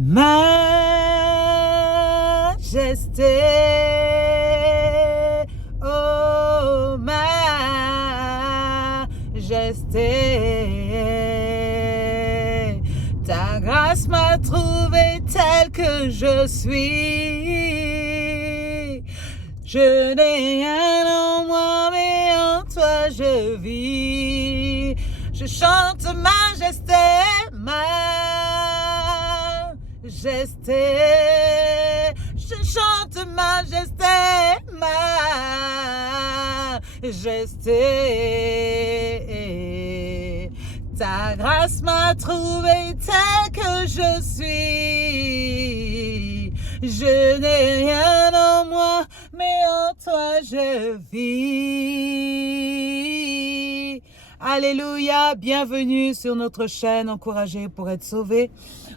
Majesté, oh majesté, ta grâce m'a trouvé tel que je suis. Je n'ai rien en moi, mais en toi je vis. Je chante majesté, majesté. Je chante majesté, majesté. Ta grâce m'a trouvé tel que je suis. Je n'ai rien en moi, mais en toi je vis. Alléluia, bienvenue sur notre chaîne, encouragé pour être sauvé,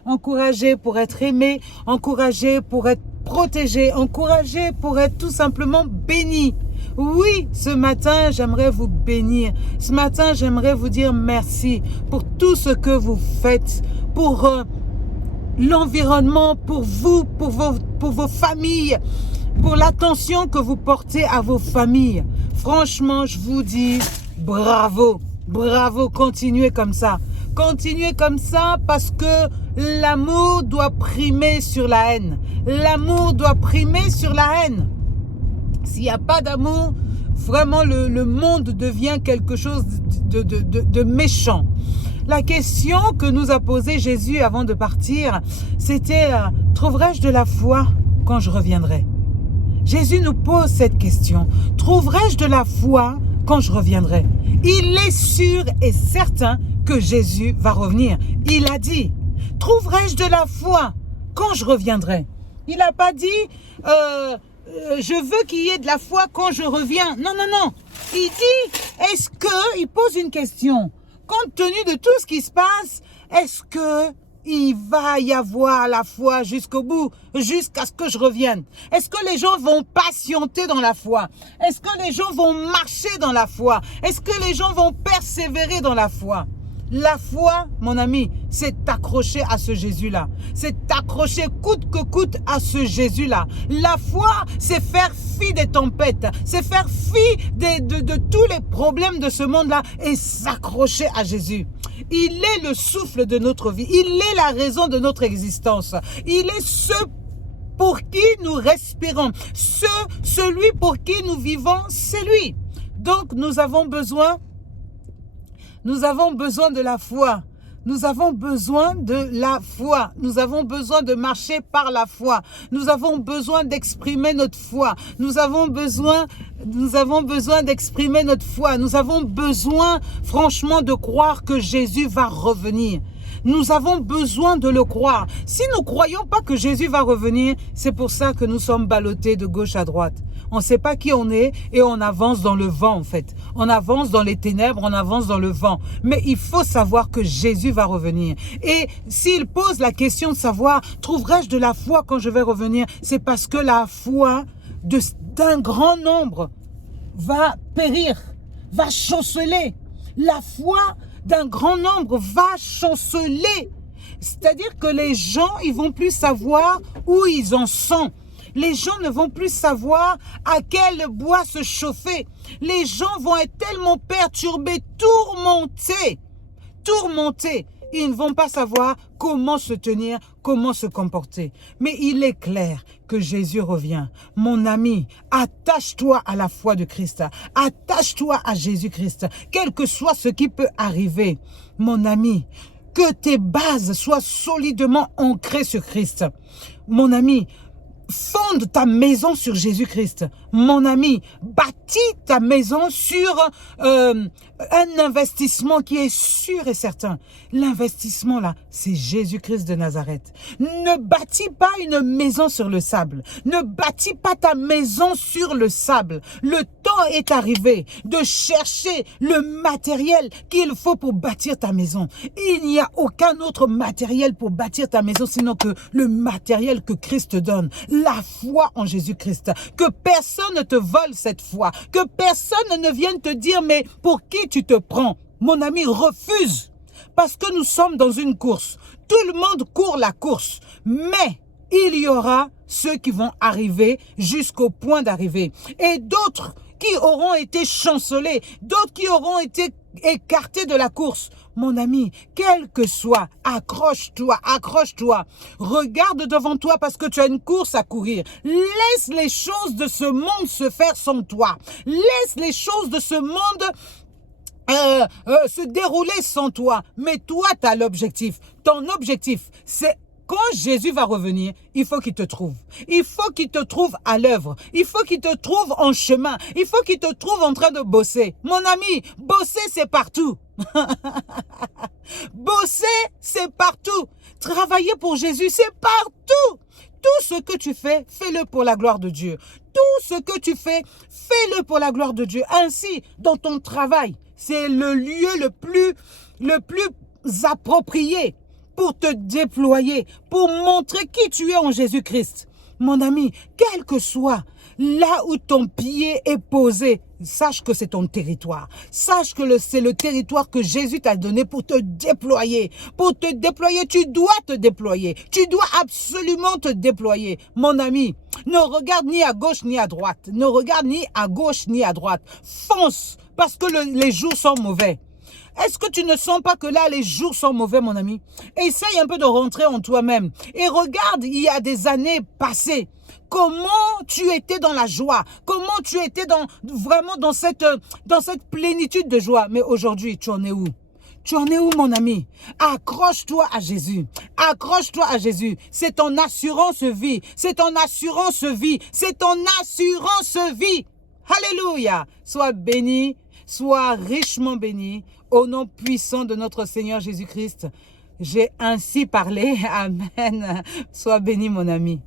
encouragé pour être aimé, encouragé pour être protégé, encouragé pour être tout simplement béni. Oui, ce matin, j'aimerais vous bénir. Ce matin, j'aimerais vous dire merci pour tout ce que vous faites, pour l'environnement, pour vous, pour vos familles, pour l'attention que vous portez à vos familles. Franchement, je vous dis bravo, bravo, continuez comme ça. Continuez comme ça parce que l'amour doit primer sur la haine. L'amour doit primer sur la haine. S'il n'y a pas d'amour, vraiment le monde devient quelque chose de méchant. La question que nous a posée Jésus avant de partir, c'était « Trouverai-je de la foi quand je reviendrai ?» Jésus nous pose cette question. « Trouverai-je de la foi quand je reviendrai ?» Il est sûr et certain que Jésus va revenir. Il a dit « Trouverai-je de la foi quand je reviendrai ?» Il n'a pas dit je veux qu'il y ait de la foi quand je reviens. Non, non, non. Il dit, est-ce que, il pose une question. Compte tenu de tout ce qui se passe, est-ce que il va y avoir la foi jusqu'au bout, jusqu'à ce que je revienne? Est-ce que les gens vont patienter dans la foi? Est-ce que les gens vont marcher dans la foi? Est-ce que les gens vont persévérer dans la foi? La foi, mon ami, c'est t'accrocher à ce Jésus-là. C'est t'accrocher coûte que coûte à ce Jésus-là. La foi, c'est faire fi des tempêtes. C'est faire fi de tous les problèmes de ce monde-là et s'accrocher à Jésus. Il est le souffle de notre vie. Il est la raison de notre existence. Il est ce pour qui nous respirons. Celui pour qui nous vivons, c'est lui. Donc, nous avons besoin de la foi. Nous avons besoin de la foi. Nous avons besoin de marcher par la foi. Nous avons besoin d'exprimer notre foi. Nous avons besoin d'exprimer notre foi. Nous avons besoin, franchement, de croire que Jésus va revenir. Nous avons besoin de le croire. Si nous ne croyons pas que Jésus va revenir, c'est pour ça que nous sommes ballottés de gauche à droite. On ne sait pas qui on est et on avance dans le vent en fait. On avance dans les ténèbres, on avance dans le vent. Mais il faut savoir que Jésus va revenir. Et s'il pose la question de savoir, trouverai-je de la foi quand je vais revenir? C'est parce que la foi d'un grand nombre va périr, va chanceler. La foi d'un grand nombre va chanceler. C'est-à-dire que les gens, ils vont plus savoir où ils en sont. Les gens ne vont plus savoir à quel bois se chauffer. Les gens vont être tellement perturbés, tourmentés. Ils ne vont pas savoir comment se tenir, comment se comporter. Mais il est clair que Jésus revient. Mon ami, attache-toi à la foi de Christ. Attache-toi à Jésus-Christ. Quel que soit ce qui peut arriver, mon ami, que tes bases soient solidement ancrées sur Christ. Mon ami, fonde ta maison sur Jésus-Christ. Mon ami, bâtis ta maison sur un investissement qui est sûr et certain. L'investissement là, c'est Jésus-Christ de Nazareth. Ne bâtis pas une maison sur le sable. Ne bâtis pas ta maison sur le sable. Le temps est arrivé de chercher le matériel qu'il faut pour bâtir ta maison. Il n'y a aucun autre matériel pour bâtir ta maison sinon que le matériel que Christ te donne. La foi en Jésus-Christ. Que personne ne te vole cette foi. Que personne ne vienne te dire mais pour qui tu te prends? Mon ami, refuse. Parce que nous sommes dans une course. Tout le monde court la course. Mais il y aura ceux qui vont arriver jusqu'au point d'arriver. Et d'autres qui auront été chancelés, d'autres qui auront été écartés de la course. Mon ami, quel que soit, accroche-toi, accroche-toi. Regarde devant toi parce que tu as une course à courir. Laisse les choses de ce monde se faire sans toi. Laisse les choses de ce monde se dérouler sans toi. Mais toi, tu as l'objectif. Ton objectif, c'est quand Jésus va revenir, il faut qu'il te trouve. Il faut qu'il te trouve à l'œuvre. Il faut qu'il te trouve en chemin. Il faut qu'il te trouve en train de bosser. Mon ami, bosser, c'est partout. Bosser, c'est partout. Travailler pour Jésus, c'est partout. Tout ce que tu fais, fais-le pour la gloire de Dieu. Tout ce que tu fais, fais-le pour la gloire de Dieu. Ainsi, dans ton travail, c'est le lieu le plus approprié pour te déployer, pour montrer qui tu es en Jésus-Christ. Mon ami, quel que soit là où ton pied est posé, sache que c'est ton territoire. Sache que c'est le territoire que Jésus t'a donné pour te déployer. Pour te déployer, tu dois te déployer. Tu dois absolument te déployer. Mon ami, ne regarde ni à gauche ni à droite. Ne regarde ni à gauche ni à droite. Fonce, parce que les jours sont mauvais. Est-ce que tu ne sens pas que là, les jours sont mauvais, mon ami? Essaye un peu de rentrer en toi-même. Et regarde, il y a des années passées, comment tu étais dans la joie, comment tu étais vraiment dans cette plénitude de joie. Mais aujourd'hui, tu en es où? Tu en es où, mon ami? Accroche-toi à Jésus. Accroche-toi à Jésus. C'est ton assurance vie. C'est ton assurance vie. C'est ton assurance vie. Alléluia. Sois béni, sois richement béni. Au nom puissant de notre Seigneur Jésus-Christ, j'ai ainsi parlé. Amen. Sois béni, mon ami.